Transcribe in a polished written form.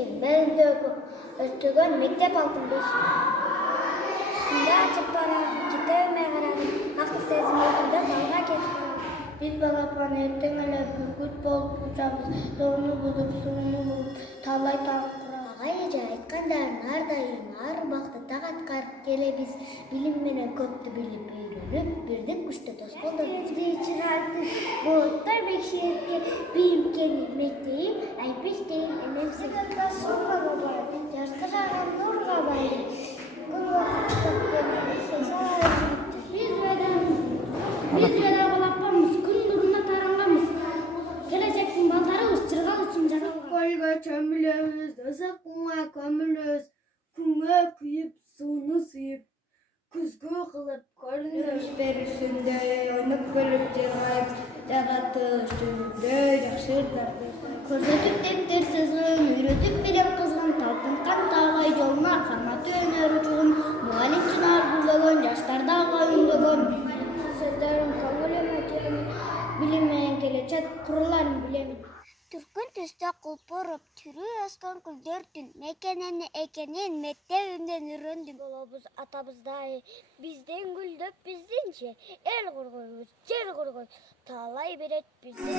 бешигин бәрінде өстөгөн мектеп алтын бешиги. Күндө ачып барам, кете өмөй карадым, акыл сезим өтүндө балга кетип барам. Биз балапан эртең эле бүркүт болуп учабыз, сууну бузуп, талай таң курабыз. Ага эже айткандарын ар дайым, ар убакта так аткарып келебиз. Билим менен көптү билип үйрөнүп, бирдик күчтө тоскоолдоп. Чыгарды болоттор бекшиетке бийимкени мектейим, айпиштейим энемсиз. Сугага бар, жаркыраган нурга байым. Күн убакыт Биз менен балапанбыз, күн нурунда таранганбыз. Келечектин балдарыбыз чыргал үчүн жаралган. Көлгө чөмүлөбүз, ысык кумга көмүлөбүз. Күнгө күйүп, сууну сүйүп, күзгү кылып көрүнөбүз. Берүүсүндө ойноп көлүп жыргайып, жаратылыш жөнүндө жакшы ырдарды. Көрсөтүп дептер сызгын, үйрөтүп билем кызгын, талпынткан таалай жолуна карматып өнөр учугун, мугалим чынар булдогон, жаштарды алга үндөгөн. Сөздөрүн көңүлүмө түйөмүн, билим менен келечек куруларын билемин. Түркүн түстө кулпуруп, түрү өскөн гүлдөрдүн мекенени экенин мектебимден үйрөндүм. Болобуз атабыздай, бизден гүлдөп биздинче, эл кургойбуз, жер кургой, таалай берет бизден.